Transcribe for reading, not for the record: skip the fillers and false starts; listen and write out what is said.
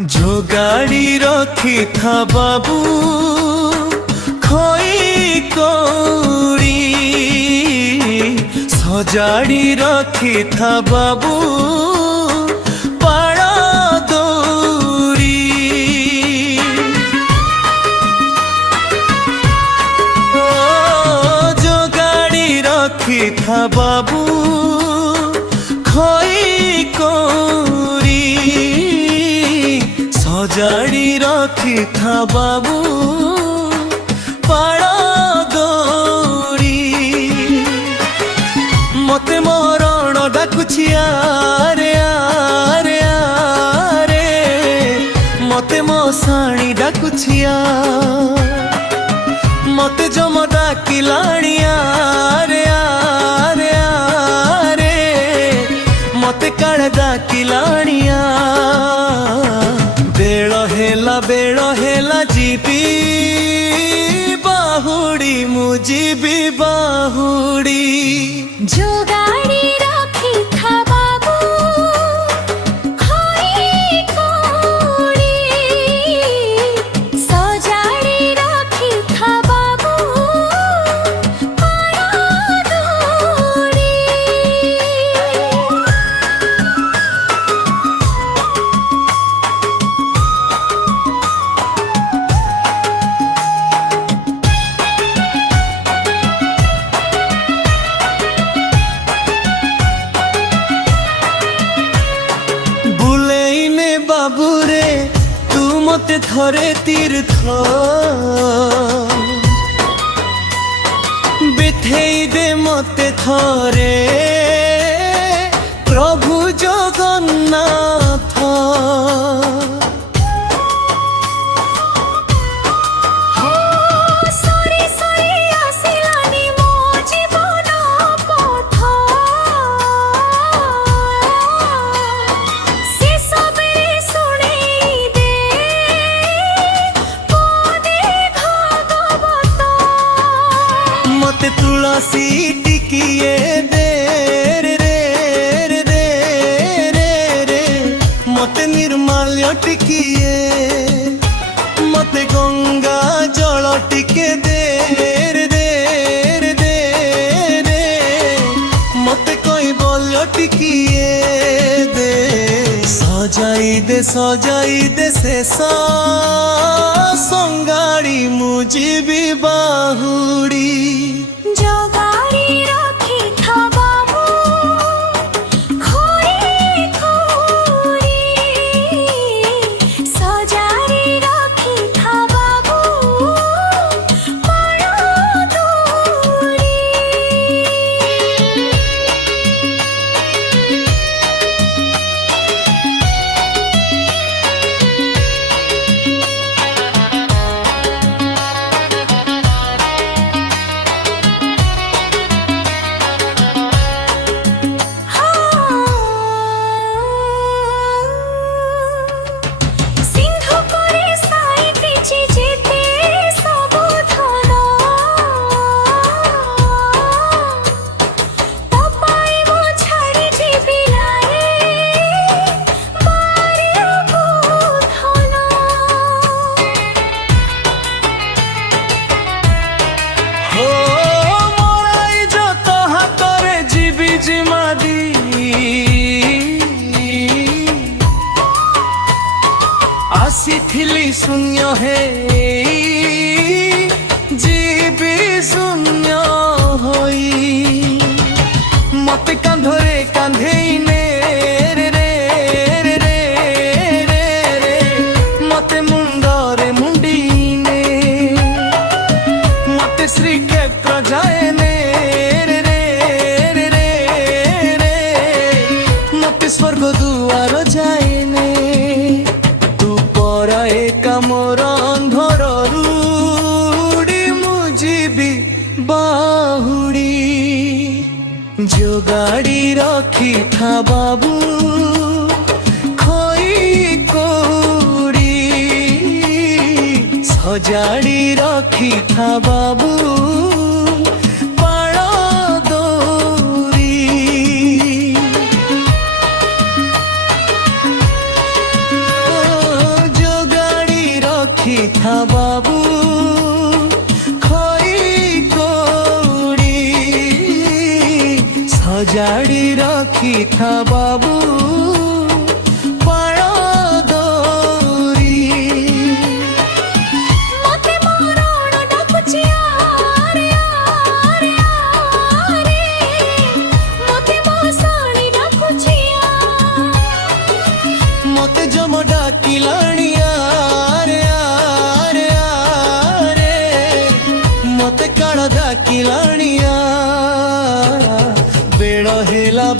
जोगाड़ी रखी था बाबू खोई कौड़ी सजाड़ी रखी था बाबू पाड़ा दौड़ी जोगाड़ी रखी था बाबू खोई कौड़ी सजाड़ी रखी था बाबू पाड़ा दौड़ी मते मरण डाकुछि आरे आरे आरे मते मशाणी डाकुछि मते जम डाकिलाणी आरे आरे आरे मते काळे डाकिलाणी बेड़ हेला जीबी बाहुड़ी मुजीबी बाहुड़ी जोगाड़ी रखी था बाबू खोई कौड़ी सजाड़ी रखी था बाबू पाड़ा दौड़ी बाबूरे तू मते थरे तीर्थ बिथेई दे मते थरे प्रभु जगन्नाथ मते तुलसी टिकिए दे रे रे रे रे रे रे मते निर्माल्य टिकिए मते गंगा जल टिके दे रे रे रे रे रे मते कैवल्य टिकिए दे सजाई दे शेष संगाड़ी मुजीबी बाहुड़ी जोगाड़ी रखी था बाबू खोई कौड़ी सजाड़ी रखी था बाबू पाड़ा दौड़ी आसीथिली शून्य है जीवी शून्य होई मते कांधरे कांधेइने रे रे रे रे रे रे मते मुंडरे मुंडीने मते श्रीक्षेत्र जाएने रे रे रे रे रे मते स्वर्ग दुआर जाएने मोर अंधर रूड़ी मुजीबी बाहुड़ी जोगाड़ी रखी था बाबू खोई कौड़ी सजाड़ी रखी था बाबू पाड़ा दौड़ी था बाबू खई कोड़ी सजाड़ी रखी था बाबू पाड़ दौरी मते मरण डाकुची आरे आरे आरे मते मसाणी डाकुची मते जम डाकिलाणी आरे आरे आरे मते काळ डाकिलाणी बेळ हेला